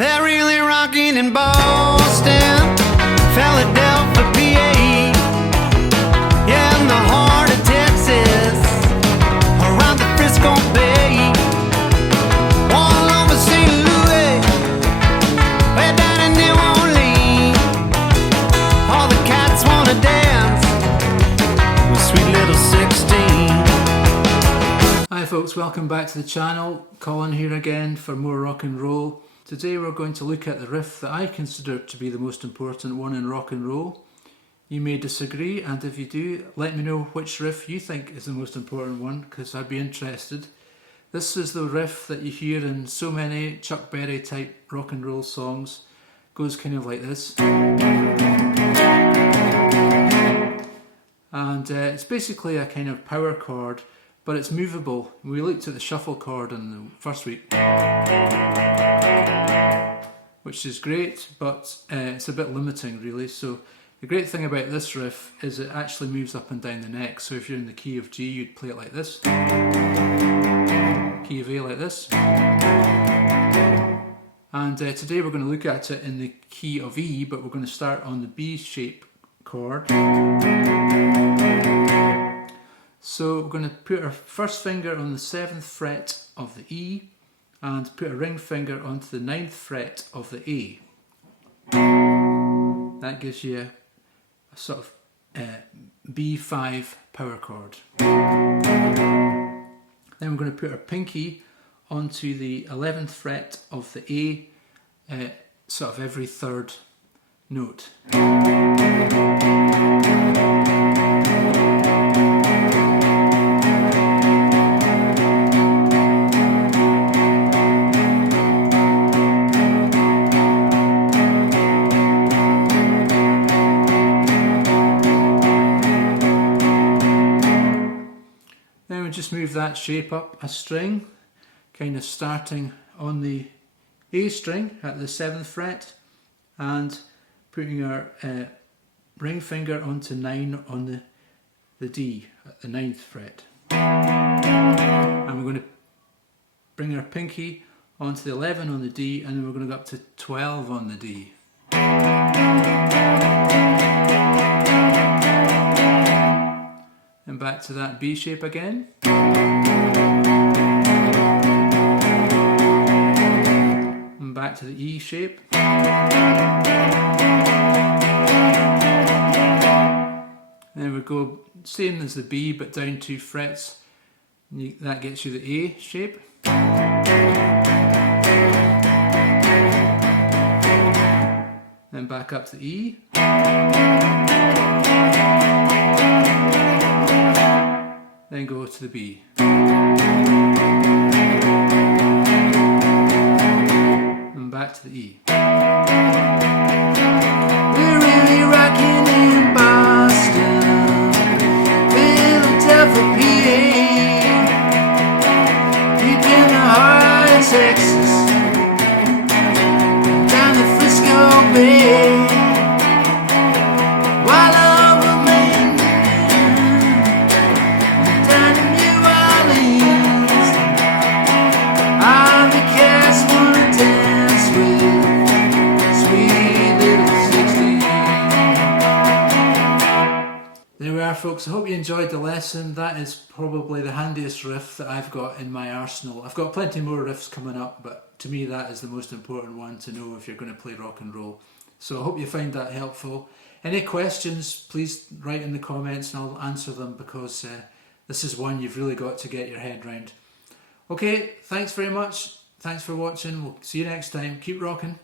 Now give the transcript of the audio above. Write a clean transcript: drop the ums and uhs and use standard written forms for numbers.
They're really rocking in Boston, Philadelphia, PA, yeah, in the heart of Texas, around the Frisco Bay, all over St. Louis, way down in New Orleans. All the cats wanna dance with sweet little 16. Hi folks, welcome back to the channel. Colin here again for more rock and roll. Today we're going to look at the riff that I consider to be the most important one in rock and roll. You may disagree, and if you do, let me know which riff you think is the most important one, because I'd be interested. This is the riff that you hear in so many Chuck Berry type rock and roll songs. Goes kind of like this. And it's basically a kind of power chord, but it's movable. We looked at the shuffle chord in the first week, which is great, but it's a bit limiting really. So the great thing about this riff is it actually moves up and down the neck. So if you're in the key of G, you'd play it like this. Key of A like this. And today we're going to look at it in the key of E, but we're going to start on the B shape chord. So we're going to put our first finger on the 7th fret of the E and put a ring finger onto the 9th fret of the A. That gives you a sort of B5 power chord. Then we're going to put our pinky onto the 11th fret of the A, sort of every third note. Just move that shape up a string, kind of starting on the A string at the 7th fret and putting our ring finger onto 9 on the D at the 9th fret. And we're going to bring our pinky onto the 11 on the D, and then we're going to go up to 12 on the D. And back to that B shape again. And back to the E shape. Then we go same as the B but down 2 frets. That gets you the A shape. Then back up to the E. Then go to the B. And back to the E. We're really rocking in Boston, Philadelphia, PA, deep in the heart of Texas, down the Frisco Bay. There we are folks, I hope you enjoyed the lesson. That is probably the handiest riff that I've got in my arsenal. I've got plenty more riffs coming up, but to me that is the most important one to know if you're going to play rock and roll. So I hope you find that helpful. Any questions, please write in the comments and I'll answer them, because this is one you've really got to get your head round. Okay, thanks very much. Thanks for watching. We'll see you next time. Keep rocking.